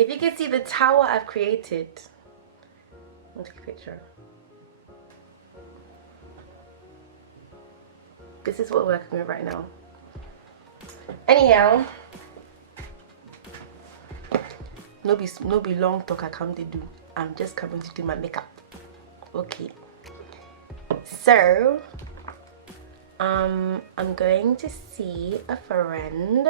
If you can see the tower I've created. I'll take a picture. This is what we're working with right now. Anyhow, no be long talk I come to do. I'm just coming to do my makeup. Okay. So I'm going to see a friend,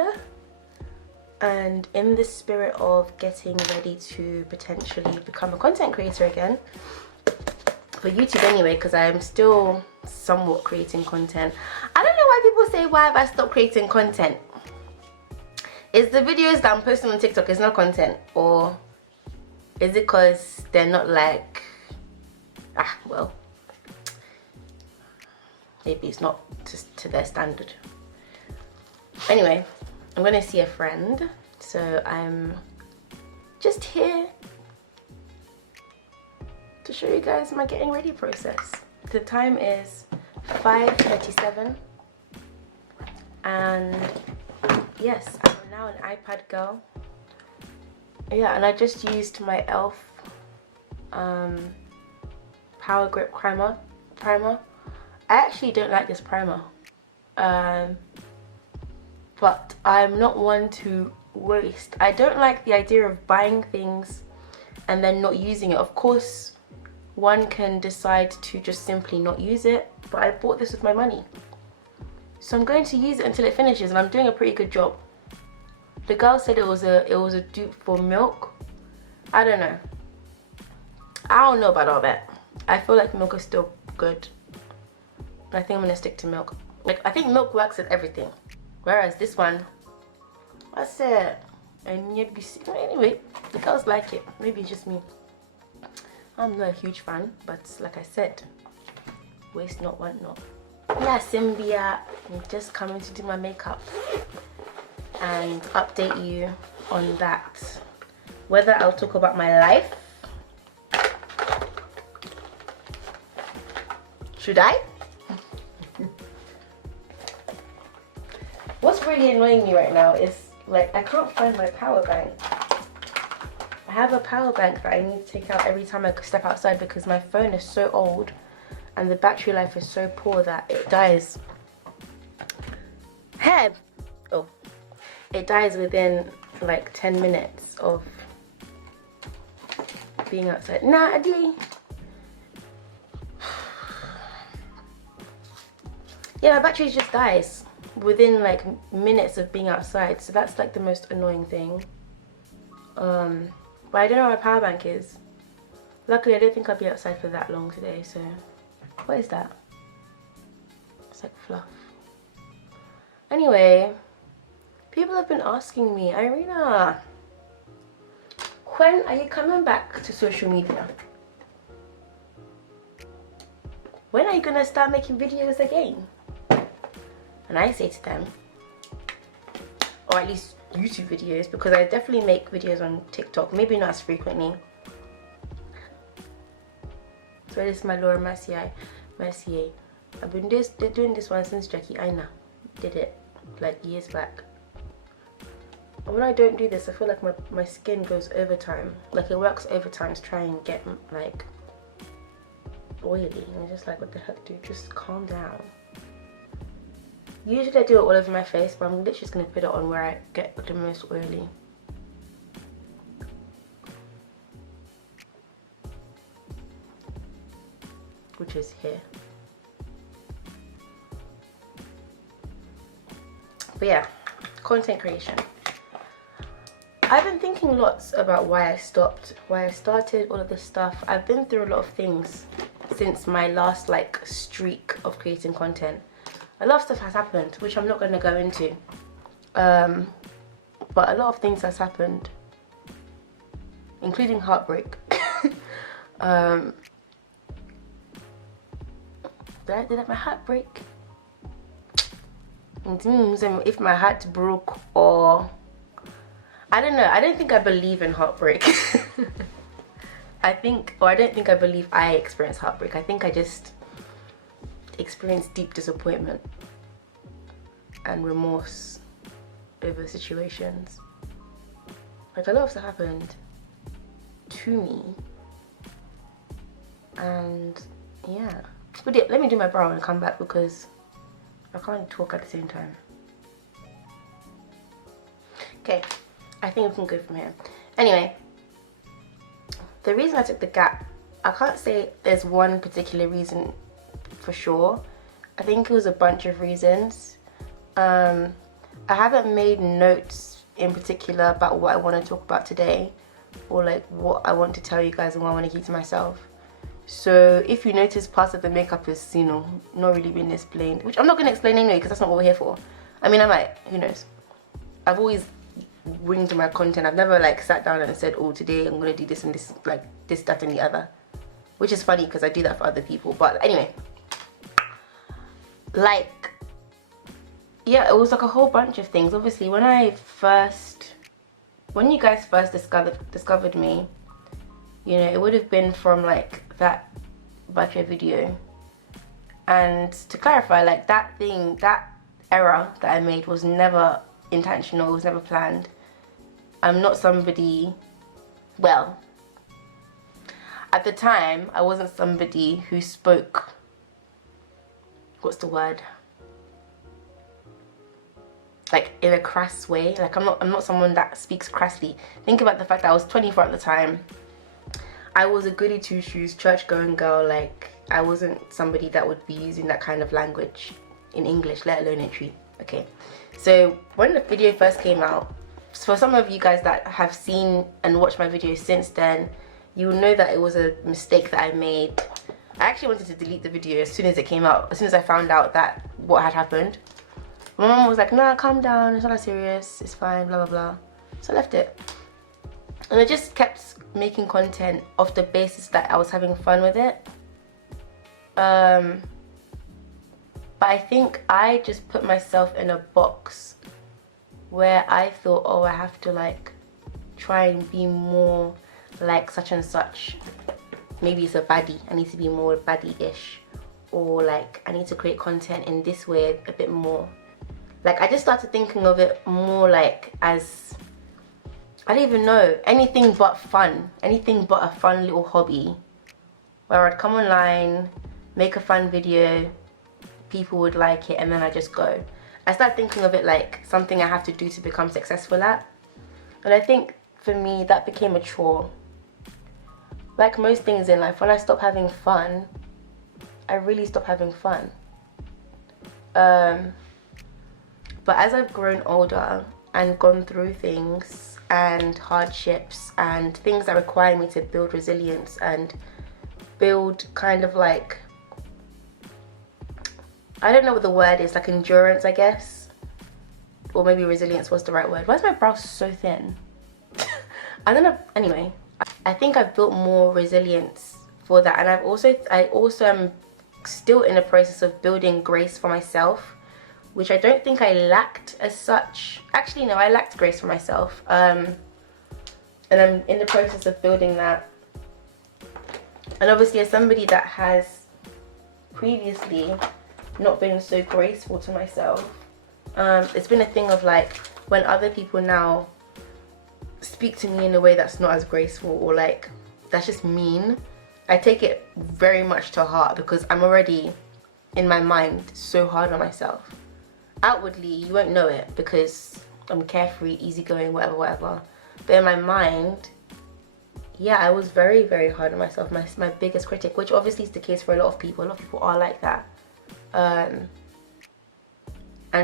and in the spirit of getting ready to potentially become a content creator again for YouTube anyway, because I'm still somewhat creating content. I don't know why people say, why have I stopped creating content? Is the videos that I'm posting on TikTok is not content, or is it because they're not like, well, maybe it's not to their standard. Anyway, I'm gonna see a friend, so I'm just here to show you guys my getting ready process. The time is 5:37 and yes, I'm now an iPad girl. Yeah, and I just used my e.l.f. Power Grip primer. I actually don't like this primer, but I'm not one to waste. I don't like the idea of buying things and then not using it. Of course, one can decide to just simply not use it, but I bought this with my money, so I'm going to use it until it finishes, and I'm doing a pretty good job. The girl said it was a dupe for Milk. I don't know. I don't know about all that. I feel like Milk is still good. I think I'm gonna stick to Milk. Like, I think Milk works with everything, whereas this one, I said, and you'd be anyway. The girls like it. Maybe it's just me. I'm not a huge fan, but like I said, waste not, want not. Yeah, Symbia, I'm just coming to do my makeup and update you on that. Whether I'll talk about my life. Should I? What's really annoying me right now is, like, I can't find my power bank. I have a power bank that I need to take out every time I step outside because my phone is so old and the battery life is so poor that it dies. It dies within like 10 minutes of being outside. Nah, Adi. Yeah, my battery just dies within like minutes of being outside, so that's like the most annoying thing. But I don't know where my power bank is. Luckily, I don't think I'll be outside for that long today, so... What is that? It's like fluff. Anyway, people have been asking me, Irina, when are you coming back to social media? When are you gonna start making videos again? And I say to them, or at least YouTube videos, because I definitely make videos on TikTok, maybe not as frequently. So this is my Laura Mercier. I've been doing this one since Jackie Aina did it like years back. And when I don't do this, I feel like my skin goes overtime. Like, it works overtime to try and get like oily, and I'm just like, what the heck, dude, just calm down. Usually I do it all over my face, but I'm literally just going to put it on where I get the most oily. Which is here. But yeah, content creation. I've been thinking lots about why I stopped, why I started, all of this stuff. I've been through a lot of things since my last like streak of creating content. A lot of stuff has happened, which I'm not going to go into, but a lot of things has happened, including heartbreak. Did I let my heart break? If my heart broke, or I don't know. I don't think I believe in heartbreak. I don't think I believe I experience heartbreak. I think I just experience deep disappointment and remorse over situations. Like, a lot of stuff happened to me. And yeah. But yeah, let me do my brow and come back because I can't talk at the same time. Okay, I think we can go from here. Anyway, the reason I took the gap, I can't say there's one particular reason for sure. I think it was a bunch of reasons. I haven't made notes in particular about what I want to talk about today, or like what I want to tell you guys and what I want to keep to myself. So if you notice, part of the makeup is, you know, not really been explained, which I'm not going to explain anyway because that's not what we're here for. I mean, I might, who knows. I've always winged my content. I've never like sat down and said, oh, today I'm going to do this and this, like this, that and the other, which is funny because I do that for other people. But anyway, like, yeah, it was like a whole bunch of things. Obviously, when you guys first discovered me, you know, it would have been from like that baaaaack video. And to clarify, like that error that I made was never intentional, it was never planned. I'm not somebody, well, at the time I wasn't somebody who spoke, what's the word, like in a crass way. Like I'm not someone that speaks crassly. Think about the fact that I was 24 at the time. I was a goody two shoes, church going girl. Like I wasn't somebody that would be using that kind of language in English, let alone in Tree. Okay, so when the video first came out, for some of you guys that have seen and watched my videos since then, you will know that it was a mistake that I made. I actually wanted to delete the video as soon as it came out, as soon as I found out that what had happened. My mom was like, nah, calm down, it's not that serious, it's fine, blah blah blah. So I left it. And I just kept making content off the basis that I was having fun with it. But I think I just put myself in a box where I thought, oh, I have to like try and be more like such and such. Maybe it's a baddie, I need to be more baddie-ish. Or like I need to create content in this way a bit more. Like I just started thinking of it more like as, I don't even know, anything but fun. Anything but a fun little hobby where I'd come online, make a fun video, people would like it, and then I just go. I started thinking of it like something I have to do to become successful at. And I think for me that became a chore. Like most things in life, when I stop having fun, I really stop having fun. But as I've grown older and gone through things and hardships and things that require me to build resilience and build kind of like, I don't know what the word is, like endurance, I guess, or maybe resilience was the right word. Why is my brow so thin? I don't know. Anyway, I think I've built more resilience for that, and I also am still in the process of building grace for myself, which I don't think I lacked as such. Actually, no, I lacked grace for myself, and I'm in the process of building that. And obviously, as somebody that has previously not been so graceful to myself, it's been a thing of like when other people now speak to me in a way that's not as graceful or like that's just mean, I take it very much to heart because I'm already in my mind so hard on myself. Outwardly you won't know it because I'm carefree, easygoing, whatever, but in my mind, yeah, I was very, very hard on myself, my biggest critic, which obviously is the case for a lot of people. A lot of people are like that. And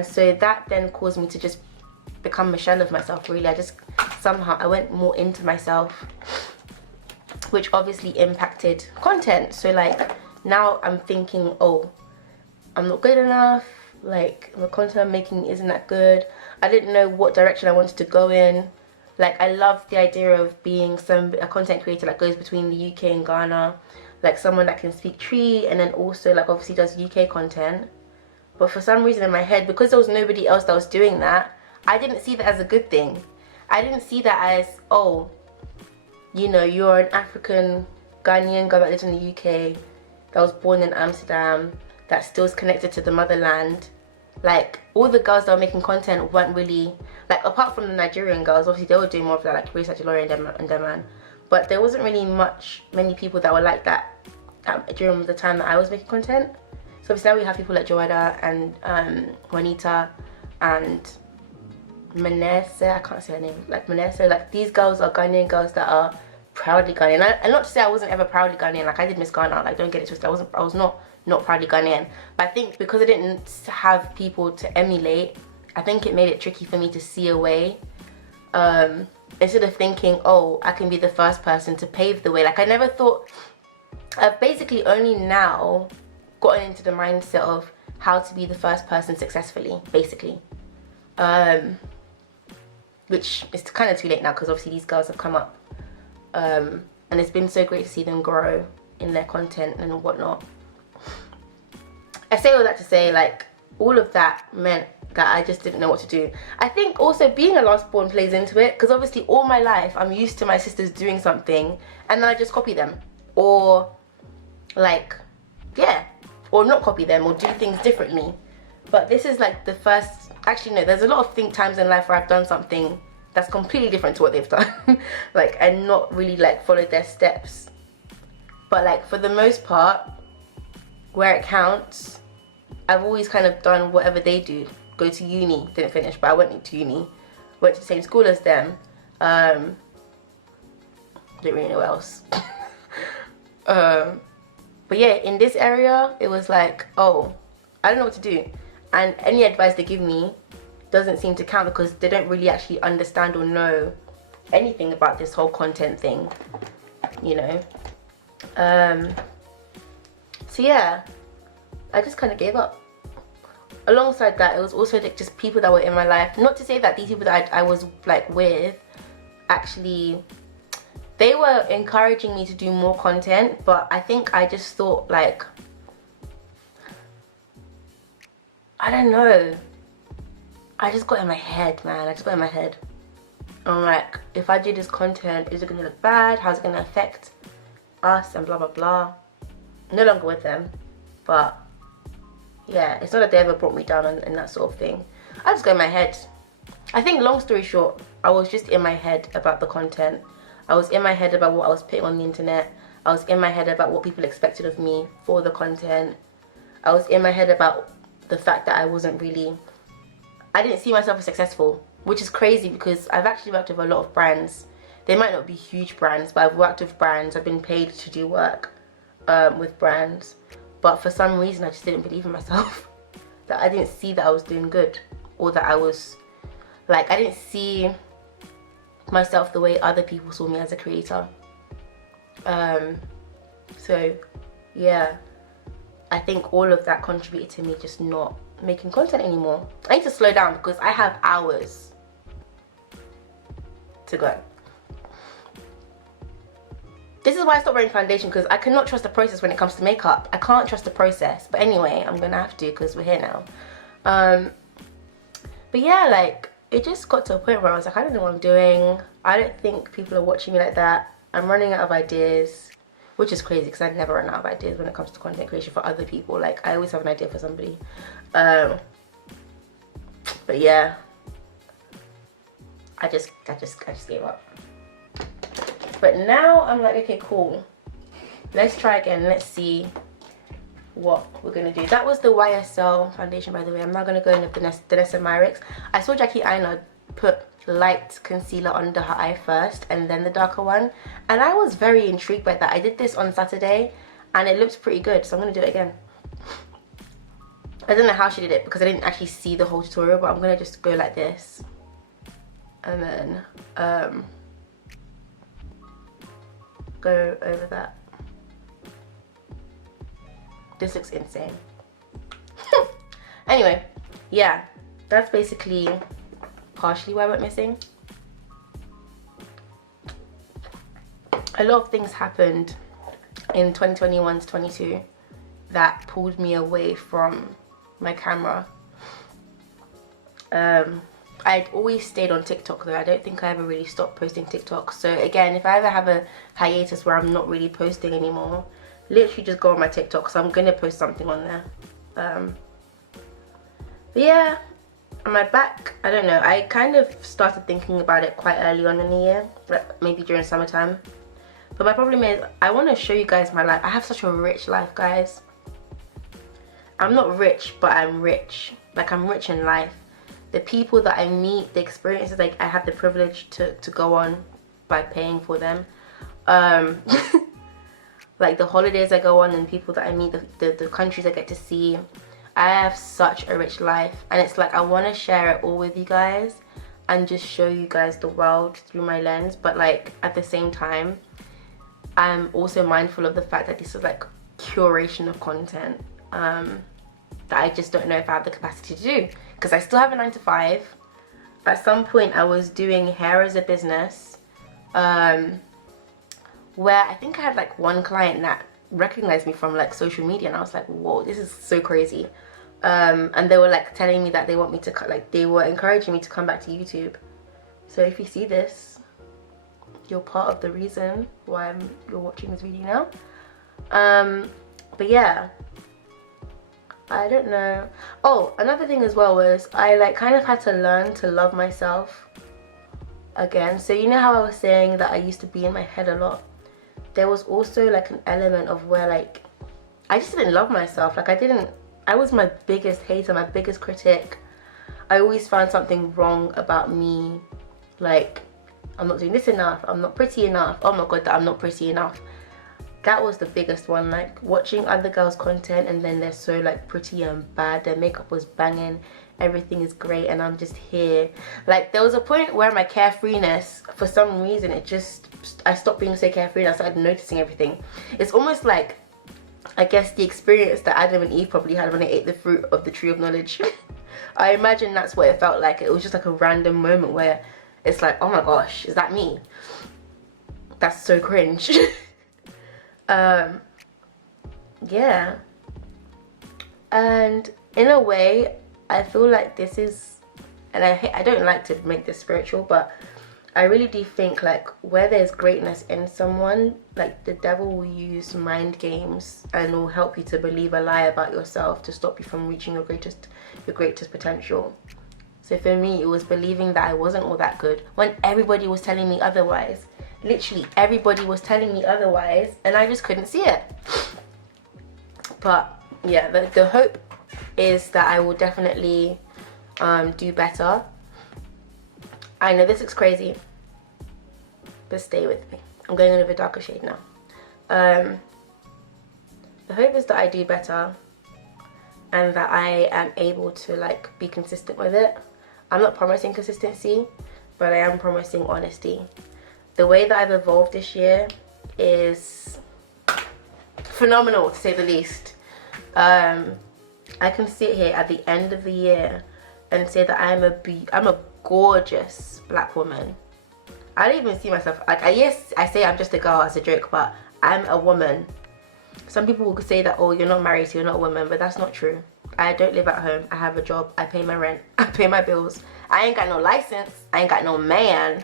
so that then caused me to just become a shell of myself, really. Somehow I went more into myself, which obviously impacted content. So like now I'm thinking, oh, I'm not good enough, like the content I'm making isn't that good. I didn't know what direction I wanted to go in. Like I love the idea of being a content creator that goes between the UK and Ghana, like someone that can speak Tree and then also like obviously does UK content. But for some reason in my head, because there was nobody else that was doing that, I didn't see that as a good thing. I didn't see that as, oh, you know, you're an African Ghanaian girl that lives in the UK, that was born in Amsterdam, that still is connected to the motherland, like all the girls that were making content weren't really, like, apart from the Nigerian girls, obviously they were doing more of that, like Research Lawyer and them man, but there wasn't really many people that were like that during the time that I was making content. So obviously now we have people like Joada and Juanita and Manessa, I can't say her name, like Manessa. Like, these girls are Ghanaian girls that are proudly Ghanaian. And not to say I wasn't ever proudly Ghanaian, like I did Miss Ghana, like don't get it twisted, I was not proudly Ghanaian. But I think because I didn't have people to emulate, I think it made it tricky for me to see a way. Instead of thinking, oh, I can be the first person to pave the way. Like, I never thought, I've basically only now gotten into the mindset of how to be the first person successfully, basically. Which is kind of too late now, because obviously these girls have come up. And it's been so great to see them grow in their content and whatnot. I say all that to say, like, all of that meant that I just didn't know what to do. I think also being a last born plays into it, because obviously all my life I'm used to my sisters doing something and then I just copy them, or like, yeah, or not copy them, or do things differently. But this is like the first, actually no, there's a lot of times in life where I've done something that's completely different to what they've done. Like, and not really like followed their steps. But like, for the most part, where it counts, I've always kind of done whatever they do. Go to uni, didn't finish, but I went to uni, went to the same school as them. Didn't really know what else. But yeah, in this area, it was like, oh, I don't know what to do. And any advice they give me doesn't seem to count, because they don't really actually understand or know anything about this whole content thing, you know. So yeah, I just kind of gave up. Alongside that, it was also like just people that were in my life. Not to say that these people that I was like with, actually, they were encouraging me to do more content, but I think I just thought, like, I don't know, I just got in my head, man. I just got in my head. I'm like, if I do this content, is it gonna look bad? How's it gonna affect us and blah blah blah. No longer with them, but yeah, it's not that they ever brought me down and that sort of thing. I just go in my head. I think, long story short, I was just in my head about the content. I was in my head about what I was putting on the internet. I was in my head about what people expected of me for the content. I was in my head about the fact that I didn't see myself as successful, which is crazy, because I've actually worked with a lot of brands. They might not be huge brands, but I've worked with brands. I've been paid to do work with brands. But for some reason, I just didn't believe in myself. That I didn't see that I was doing good, or that I was, like, I didn't see myself the way other people saw me as a creator. So yeah, I think all of that contributed to me just not making content anymore. I need to slow down, because I have hours to go. This is why I stopped wearing foundation, because I cannot trust the process when it comes to makeup. I can't trust the process. But anyway, I'm gonna have to, because we're here now. But yeah, like, it just got to a point where I was like, I don't know what I'm doing. I don't think people are watching me like that. I'm running out of ideas, which is crazy, because I never run out of ideas when it comes to content creation for other people. Like, I always have an idea for somebody. But yeah, I just gave up. But now I'm like, okay, cool, let's try again. Let's see what we're gonna do. That was the YSL foundation, by the way. I'm now gonna go in with the Vanessa Myricks. I saw Jackie Aina put light concealer under her eye first and then the darker one, and I was very intrigued by that. I did this on Saturday and it looks pretty good, so I'm gonna do it again. I don't know how she did it, because I didn't actually see the whole tutorial, but I'm gonna just go like this and then go over that. This looks insane. Anyway, yeah, that's basically partially why I went missing. A lot of things happened in 2021 to 22 that pulled me away from my camera. I'd always stayed on TikTok though. I don't think I ever really stopped posting TikTok. So again, if I ever have a hiatus where I'm not really posting anymore, literally just go on my TikTok, so I'm gonna post something on there. But But yeah, am I back? I don't know. I kind of started thinking about it quite early on in the year, like maybe during summertime. But my problem is, I want to show you guys my life. I have such a rich life, guys. I'm not rich, but I'm rich. Like, I'm rich in life. The people that I meet, the experiences like I have the privilege to go on by paying for them. Like the holidays I go on and people that I meet, the countries I get to see. I have such a rich life, and it's like I want to share it all with you guys and just show you guys the world through my lens. But like at the same time, I'm also mindful of the fact that this is like curation of content that I just don't know if I have the capacity to do, because I still have a 9 to 5. At some point I was doing hair as a business, where I think I had like one client that recognized me from like social media, and I was like, whoa, this is so crazy. And they were like telling me that they want me to like they were encouraging me to come back to YouTube. So if you see this, you're part of the reason why you're watching this video now. But yeah, I don't know. Oh, another thing as well was I like kind of had to learn to love myself again. So you know how I was saying that I used to be in my head a lot? There was also like an element of where like I just didn't love myself. Like I was my biggest hater, my biggest critic. I always found something wrong about me. Like, I'm not doing this enough, I'm not pretty enough, oh my god, I'm not pretty enough. That was the biggest one. Like watching other girls' content and then they're so like pretty and bad, their makeup was banging, everything is great, and I'm just here. Like there was a point where my carefreeness, for some reason, I stopped being so carefree and I started noticing everything. It's almost like, I guess, the experience that Adam and Eve probably had when they ate the fruit of the tree of knowledge. I imagine that's what it felt like. It was just like a random moment where it's like, oh my gosh, is that me? That's so cringe. Yeah. And in a way, I feel like this is, and I don't like to make this spiritual, but I really do think like where there's greatness in someone, like the devil will use mind games and will help you to believe a lie about yourself to stop you from reaching your greatest potential. So for me, it was believing that I wasn't all that good when everybody was telling me otherwise. Literally everybody was telling me otherwise, and I just couldn't see it. But yeah, the hope is that I will definitely do better. I know this looks crazy, but stay with me. I'm going in with a darker shade now. The hope is that I do better and that I am able to like be consistent with it. I'm not promising consistency, but I am promising honesty. The way that I've evolved this year is phenomenal, to say the least. I can sit here at the end of the year and say that I'm a gorgeous black woman. I don't even see myself like yes, I say I'm just a girl as a joke, but I'm a woman. Some people will say that, oh, you're not married, so you're not a woman, but that's not true. I don't live at home. I have a job. I pay my rent. I pay my bills. I ain't got no license. I ain't got no man.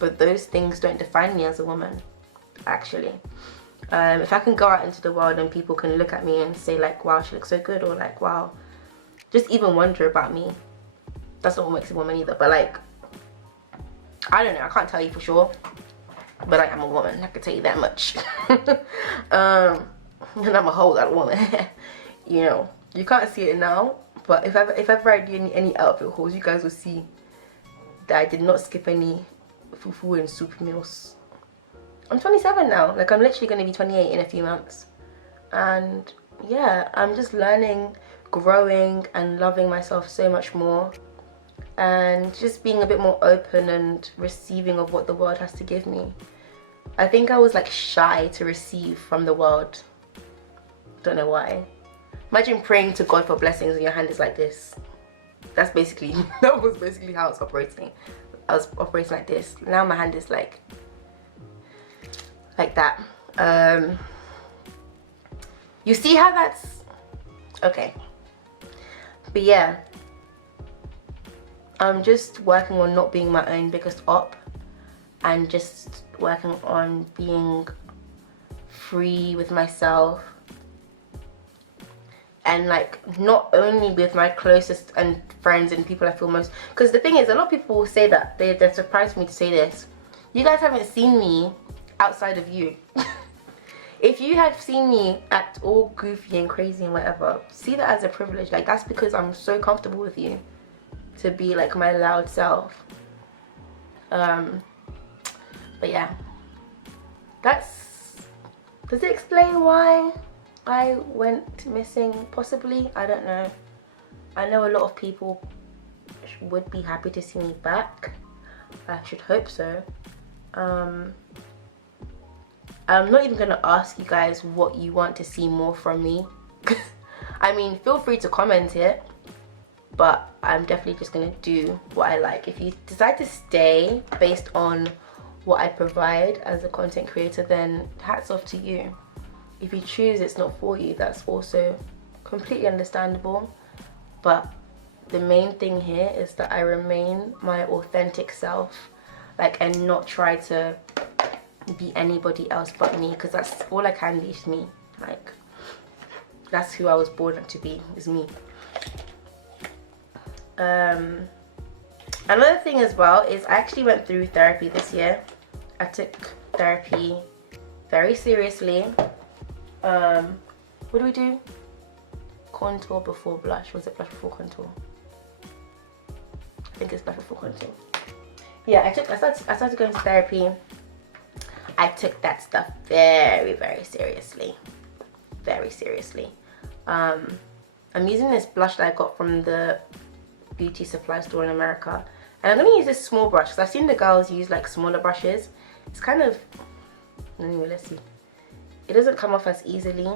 But those things don't define me as a woman, actually. If I can go out into the world and people can look at me and say like, wow, she looks so good, or like, wow, just even wonder about me. That's not what makes a woman either, but like, I don't know, I can't tell you for sure, but I am a woman, I can tell you that much. And I'm a whole lot of woman. You know, you can't see it now, but if ever I do any outfit hauls, you guys will see that I did not skip any fufu and soup meals. I'm 27 now, like I'm literally going to be 28 in a few months. And yeah, I'm just learning, growing and loving myself so much more, and just being a bit more open and receiving of what the world has to give me. I think I was like shy to receive from the world. Don't know why. Imagine praying to God for blessings and your hand is like this. That's basically, that was basically how I was operating. I was operating like this. Now my hand is like that. You see how that's okay? But yeah, I'm just working on not being my own biggest op, and just working on being free with myself. and like not only with my closest and friends and people I feel most, because the thing is, a lot of people will say that they're surprised me to say this, you guys haven't seen me outside of you. If you have seen me at all goofy and crazy and whatever, see that as a privilege. Like, that's because I'm so comfortable with you to be like my loud self. But yeah, does it explain why I went missing? Possibly, I don't know. I know a lot of people would be happy to see me back. I should hope so. I'm not even gonna ask you guys what you want to see more from me. I mean, feel free to comment it, but I'm definitely just gonna do what I like. If you decide to stay based on what I provide as a content creator, then hats off to you. If you choose it's not for you, that's also completely understandable. But the main thing here is that I remain my authentic self, like, and not try to be anybody else but me, because that's all I can be, is me. Like, that's who I was born to be, is me. Another thing as well is I actually went through therapy this year. I took therapy very seriously. What do we do? Contour before blush. Was it blush before contour? I think it's blush before contour. Yeah, I started going to therapy. I took that stuff very, very seriously. Very seriously. I'm using this blush that I got from the beauty supply store in America. And I'm going to use this small brush because I've seen the girls use like smaller brushes. It's kind of... Anyway, let's see. It doesn't come off as easily.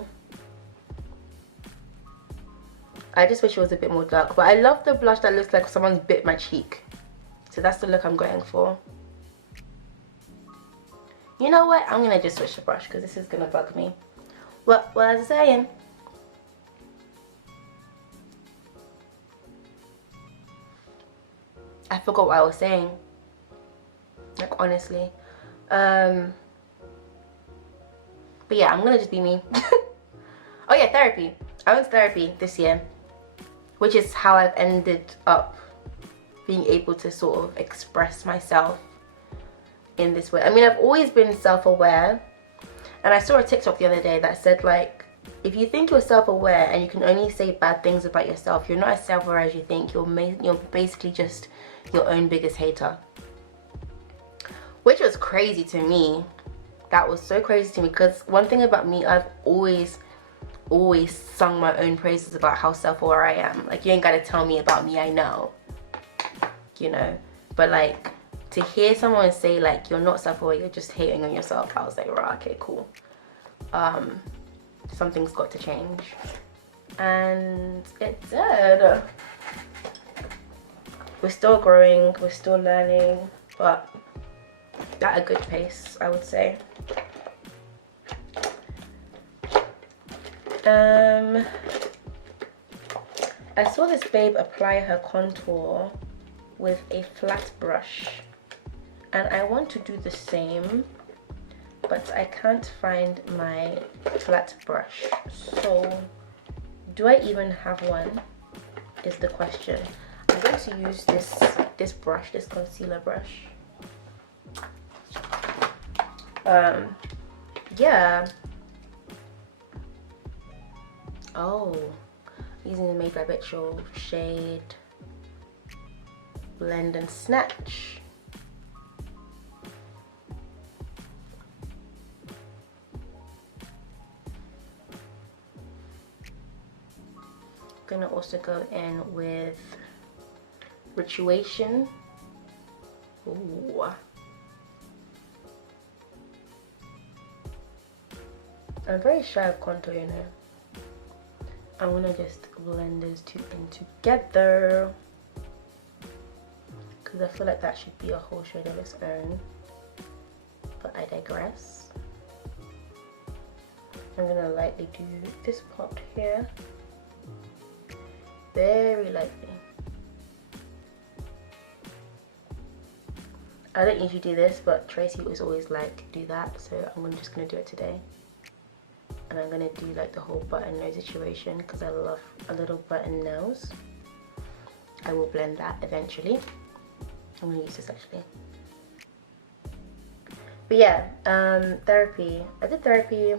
I just wish it was a bit more dark. But I love the blush that looks like someone's bit my cheek. So that's the look I'm going for. You know what? I'm gonna just switch the brush because this is gonna bug me. What was I saying? I forgot what I was saying. Like, honestly. But yeah, I'm gonna just be me. Oh yeah, therapy. I went to therapy this year, which is how I've ended up being able to sort of express myself in this way. I mean, I've always been self-aware, and I saw a TikTok the other day that said, like, if you think you're self-aware and you can only say bad things about yourself, you're not as self-aware as you think. You're basically just your own biggest hater, which was crazy to me. That was so crazy to me, because one thing about me, I've always sung my own praises about how self-aware I am. Like, you ain't gotta tell me about me, I know, you know. But like, to hear someone say like you're not self-aware, you're just hating on yourself, I was like, right, okay, cool. Something's got to change, and it did. We're still growing, we're still learning, but at a good pace, I would say. I saw this babe apply her contour with a flat brush, and I want to do the same, but I can't find my flat brush. So do I even have one is the question. I'm going to use this brush, this concealer brush. Yeah. Oh, using the Made by Habitual shade Blend and Snatch. Gonna also go in with Rituation. Ooh. I'm very shy of contour, you know. I'm gonna just blend those two in together, because I feel like that should be a whole shade of its own, but I digress. I'm gonna lightly do this part here, very lightly. I don't usually do this, but Tracy was always like, do that, so I'm just gonna do it today. and I'm gonna do like the whole button nose situation because I love a little button nose. I will blend that eventually. I'm gonna use this actually. But yeah, therapy. I did therapy,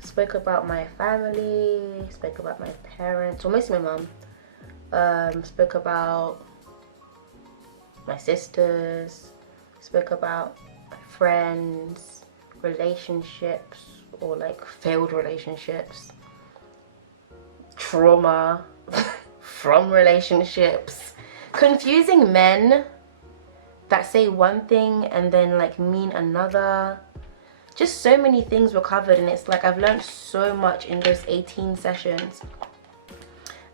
spoke about my family, spoke about my parents, well mostly my mum, spoke about my sisters, spoke about my friends, relationships, or like failed relationships, trauma from relationships, confusing men that say one thing and then like mean another. Just so many things were covered, and it's like I've learned so much in those 18 sessions,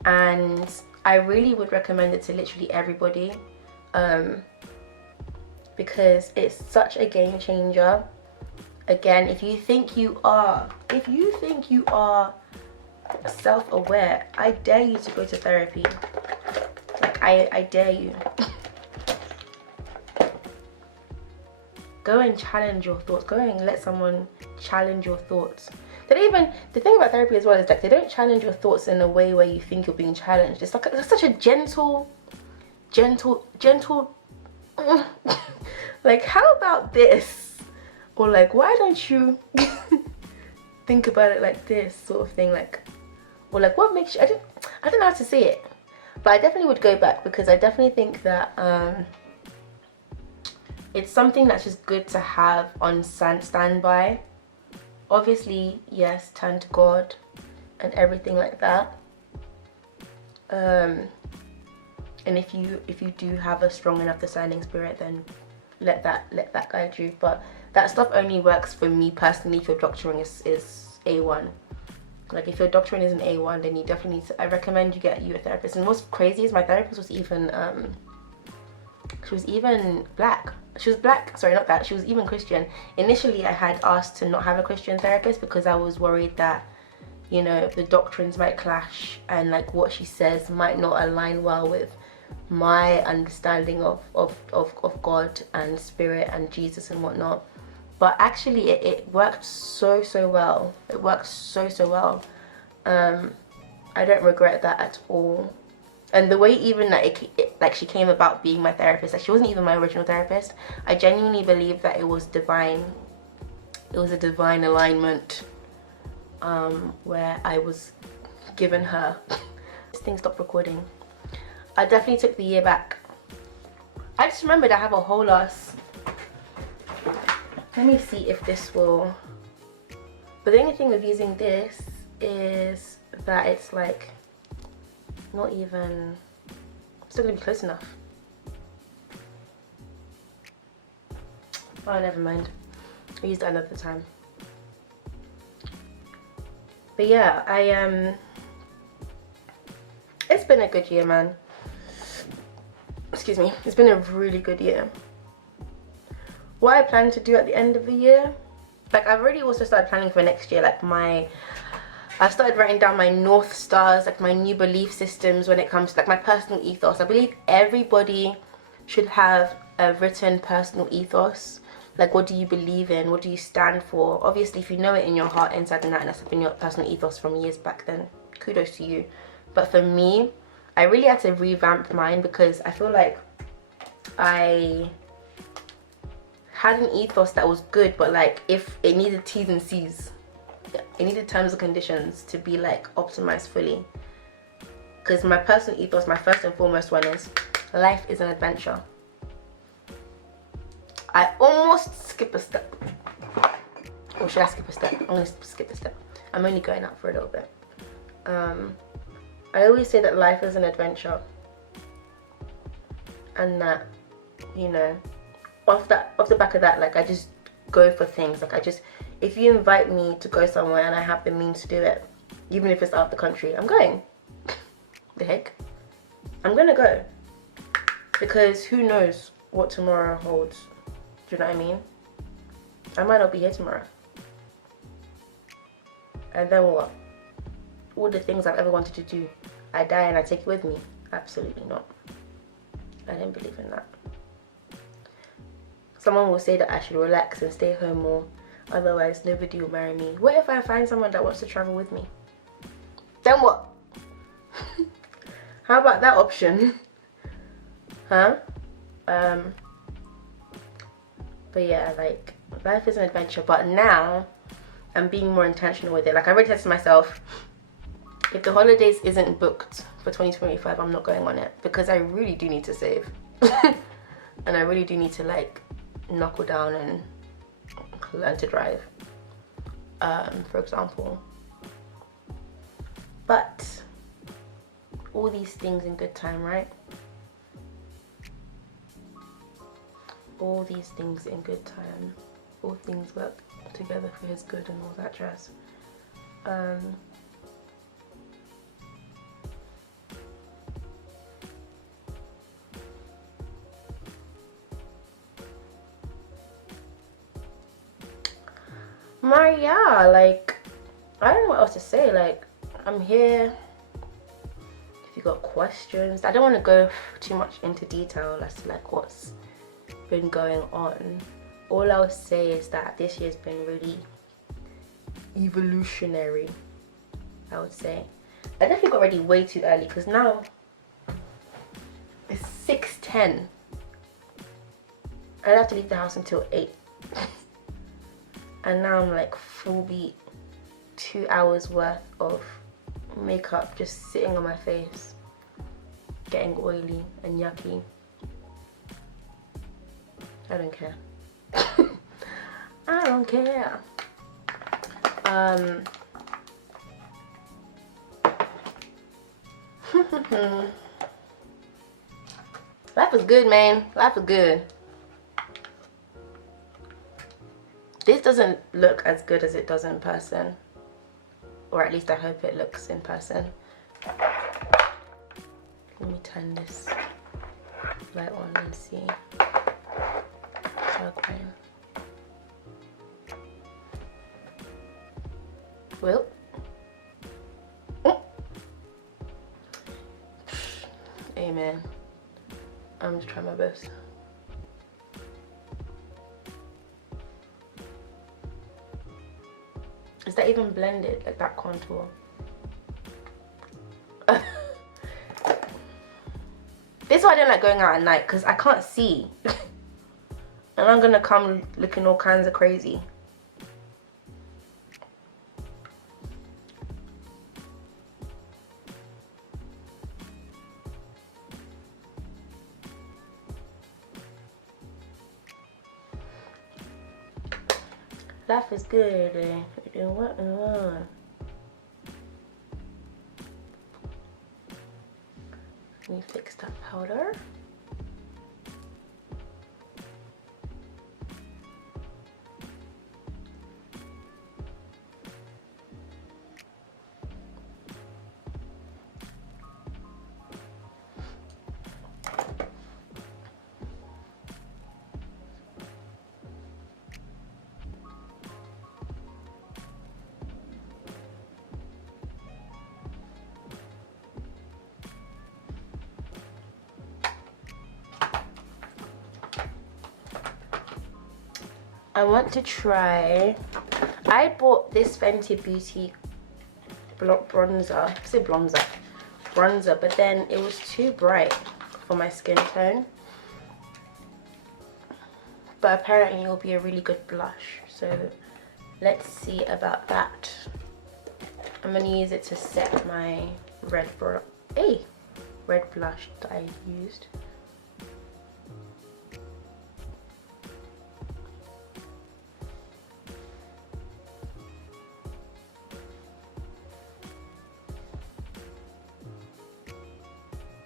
and I really would recommend it to literally everybody, because it's such a game changer. Again, if you think you are self-aware, I dare you to go to therapy. Like I dare you. Go and challenge your thoughts. Go and let someone challenge your thoughts. They don't even, the thing about therapy as well is like they don't challenge your thoughts in a way where you think you're being challenged. It's like it's such a gentle like, how about this? Or like, why don't you think about it like this sort of thing, like, or like what makes you, I don't know how to say it, but I definitely would go back because I definitely think that it's something that's just good to have on standby. Obviously, yes, turn to God and everything like that. And if you do have a strong enough discerning spirit, then let that guide you. But that stuff only works for me personally if your doctoring is A1. Like if your doctoring isn't A1, then you definitely need to, I recommend you get you a therapist. And what's crazy is my therapist was even she was even black. She was black, sorry, not that, she was even Christian. Initially I had asked to not have a Christian therapist because I was worried that, you know, the doctrines might clash and like what she says might not align well with my understanding of God and spirit and Jesus and whatnot. But actually it worked so well. It worked so well. I don't regret that at all. And the way even that like she came about being my therapist, like she wasn't even my original therapist. I genuinely believe that it was divine. It was a divine alignment, where I was given her. This thing stopped recording. I definitely took the year back. I just remembered I have a whole ass. Let me see if this will. But the only thing with using this is that it's like not even, still gonna be close enough. Oh, never mind. I used it another time. But yeah, it's been a good year, man. Excuse me. It's been a really good year. What I plan to do at the end of the year, like I've already also started planning for next year. Like I started writing down my North Stars, like my new belief systems when it comes to like my personal ethos. I believe everybody should have a written personal ethos. Like, what do you believe in? What do you stand for? Obviously, if you know it in your heart, inside and out, and that's been your personal ethos from years back, then kudos to you. But for me, I really had to revamp mine because I feel like I had an ethos that was good, but like if it needed T's and C's. It needed terms and conditions to be like optimized fully. Because my personal ethos, my first and foremost one is life is an adventure. I almost skip a step. Or should I skip a step? I'm gonna skip a step. I'm only going out for a little bit. I always say that life is an adventure, and that, you know, off the back of that, like I just go for things. Like if you invite me to go somewhere and I have the means to do it, even if it's out of the country, I'm going. The heck? I'm gonna go. Because who knows what tomorrow holds. Do you know what I mean? I might not be here tomorrow. And then what? All the things I've ever wanted to do, I die and I take it with me? Absolutely not. I don't believe in that. Someone will say that I should relax and stay home more. Otherwise, nobody will marry me. What if I find someone that wants to travel with me? Then what? How about that option? Huh? But yeah, like, life is an adventure. But now, I'm being more intentional with it. Like, I already said to myself, if the holidays isn't booked for 2025, I'm not going on it. Because I really do need to save. And I really do need to, like, knuckle down and learn to drive, for example. But all these things in good time, right? All these things in good time. All things work together for his good and all that jazz. Yeah, like, I don't know what else to say. Like, I'm here if you got questions. I don't want to go too much into detail as to like what's been going on. All I'll say is that this year's been really evolutionary, I would say. I definitely got ready way too early because now it's 6:10. I'd have to leave the house until 8. And now I'm like full beat, 2 hours worth of makeup just sitting on my face, getting oily and yucky. I don't care. I don't care. Life was good, man. Life was good. This doesn't look as good as it does in person. Or at least I hope it looks in person. Let me turn this light on and see. Zomgirene. Well. Amen. I'm just trying my best. Is that even blended, like that contour? This is why I don't like going out at night, because I can't see. And I'm gonna come looking all kinds of crazy. Life is good. We're doing what we want. Let me fix that powder. I want to try, I bought this Fenty Beauty bronzer, I say bronzer, but then it was too bright for my skin tone. But apparently it will be a really good blush, so let's see about that. I'm going to use it to set my red blush that I used.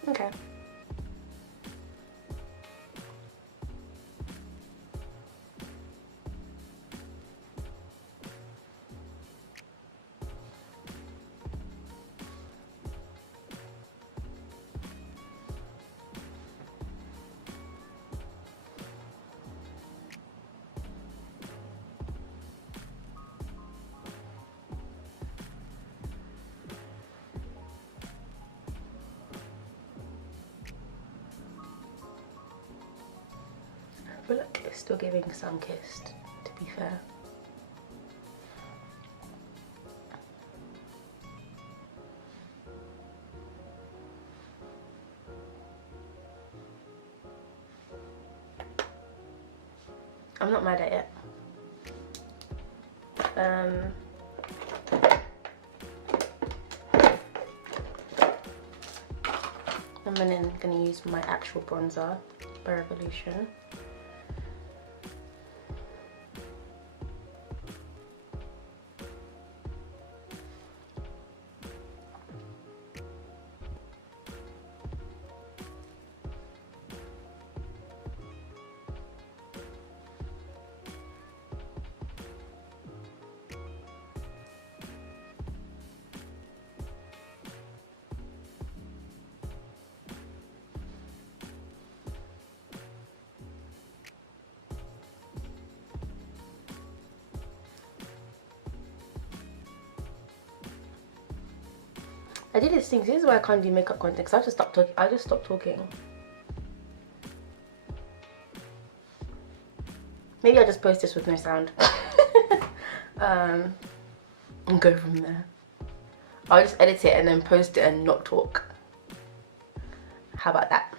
Okay. I feel like it's still giving Sun-Kissed, to be fair. I'm not mad at it. I'm then gonna use my actual bronzer by Revolution. I did this thing. This is why I can't do makeup content, because I just stopped talking. I just stopped talking. Maybe I'll just post this with no sound. And go from there. I'll just edit it and then post it and not talk. How about that?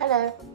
Hello.